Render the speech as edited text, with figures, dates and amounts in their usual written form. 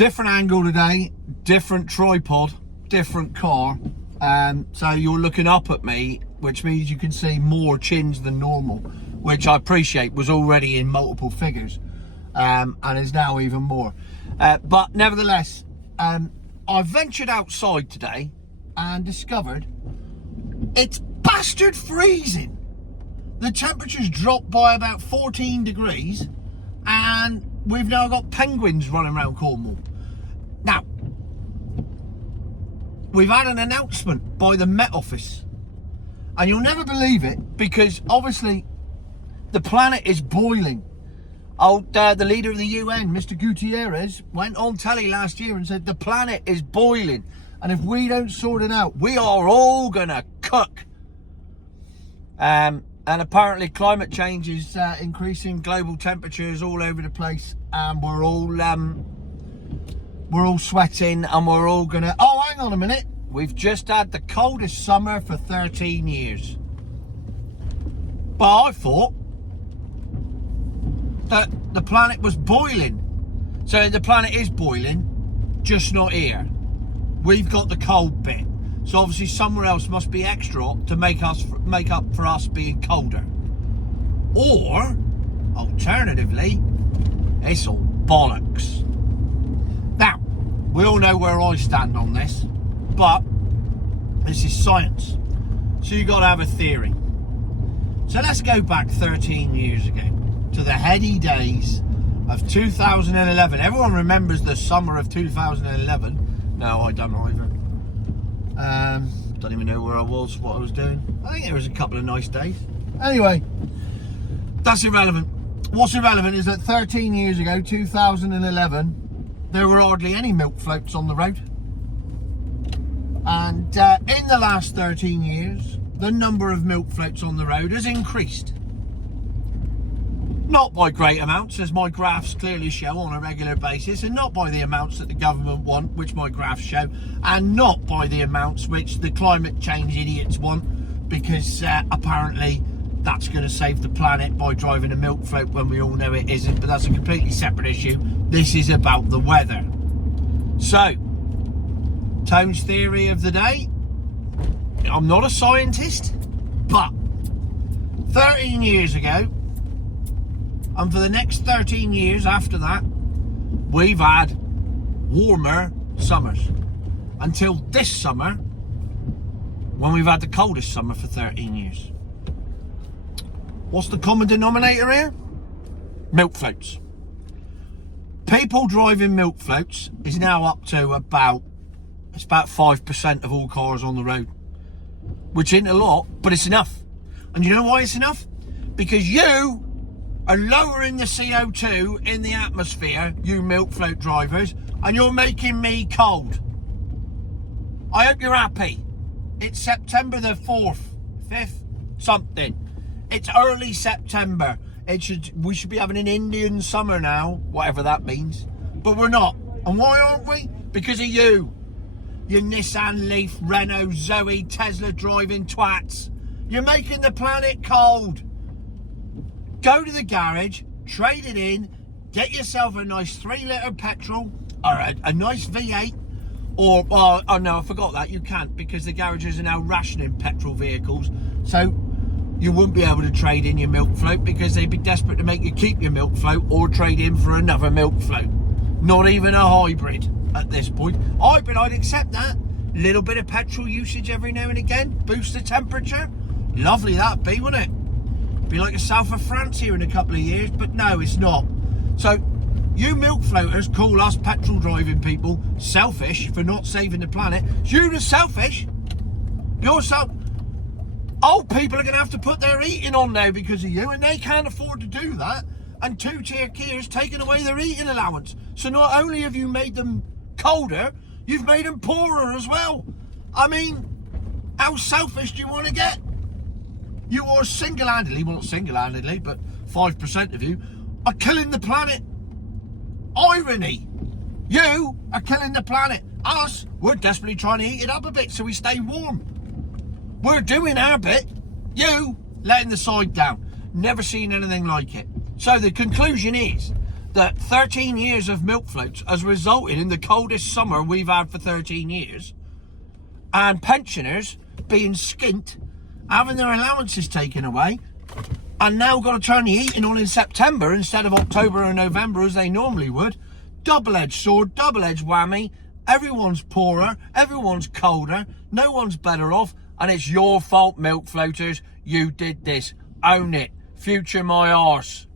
different angle today, different tripod, different car. So you're looking up at me, which means you can see more chins than normal, which I appreciate was already in multiple figures, and is now even more. But nevertheless, I ventured outside today and discovered it's bastard freezing. The temperature's dropped by about 14 degrees and we've now got penguins running around Cornwall. Now, we've had an announcement by the Met Office, and you'll never believe it, because obviously the planet is boiling. The leader of the UN, Mr. Gutierrez, went on telly last year and said the planet is boiling, and if we don't sort it out, we are all gonna cook. And apparently climate change is increasing global temperatures all over the place, and we're all sweating, and we're all gonna... Oh, hang on a minute. We've just had the coldest summer for 13 years. But I thought that the planet was boiling. So the planet is boiling, just not here. We've got the cold bit. So obviously somewhere else must be extra to make up for us being colder. Or, alternatively, it's all bollocks. Now, we all know where I stand on this, but this is science. So you've got to have a theory. So let's go back 13 years ago to the heady days of 2011. Everyone remembers the summer of 2011. No, I don't either. Don't even know where I was, what I was doing. I think it was a couple of nice days. Anyway, that's irrelevant. What's irrelevant is that 13 years ago, 2011, there were hardly any milk floats on the road. And in the last 13 years, the number of milk floats on the road has increased. Not by great amounts, as my graphs clearly show on a regular basis, and not by the amounts that the government want, which my graphs show, and not by the amounts which the climate change idiots want, because apparently that's going to save the planet by driving a milk float when we all know it isn't. But that's a completely separate issue. This is about the weather. So, Tone's theory of the day. I'm not a scientist, but 13 years ago, and for the next 13 years after that, we've had warmer summers. Until this summer, when we've had the coldest summer for 13 years. What's the common denominator here? Milk floats. People driving milk floats is now up to about 5% of all cars on the road. Which isn't a lot, but it's enough. And you know why it's enough? Because you are lowering the CO2 in the atmosphere, you milk float drivers, and you're making me cold. I hope you're happy. It's September the 4th, 5th, something. It's early September. We should be having an Indian summer now, whatever that means. But we're not. And why aren't we? Because of you. You Nissan Leaf, Renault, Zoe, Tesla driving twats. You're making the planet cold. Go to the garage, trade it in, get yourself a nice 3-litre petrol, or a nice V8, or, oh no, I forgot that, you can't, because the garages are now rationing petrol vehicles, so you wouldn't be able to trade in your milk float, because they'd be desperate to make you keep your milk float, or trade in for another milk float. Not even a hybrid at this point. Hybrid, I'd accept that. Little bit of petrol usage every now and again, boost the temperature. Lovely that'd be, wouldn't it? Be like the south of France here in a couple of years, but no, it's not. So you milk floaters call us petrol driving people selfish for not saving the planet. You're selfish. You're so... Old people are going to have to put their eating on now because of you, and they can't afford to do that. And 2-tier Kia's taken away their eating allowance. So not only have you made them colder, you've made them poorer as well. I mean, how selfish do you want to get? You are single-handedly, well not single-handedly, but 5% of you are killing the planet. Irony. You are killing the planet. Us, we're desperately trying to heat it up a bit so we stay warm. We're doing our bit. You letting the side down. Never seen anything like it. So the conclusion is that 13 years of milk floats has resulted in the coldest summer we've had for 13 years, and pensioners being skint, having their allowances taken away, and now got to turn the heating on in September instead of October or November as they normally would. Double-edged sword, double-edged whammy. Everyone's poorer, everyone's colder, no one's better off, and it's your fault, milk floaters. You did this. Own it. Future my arse.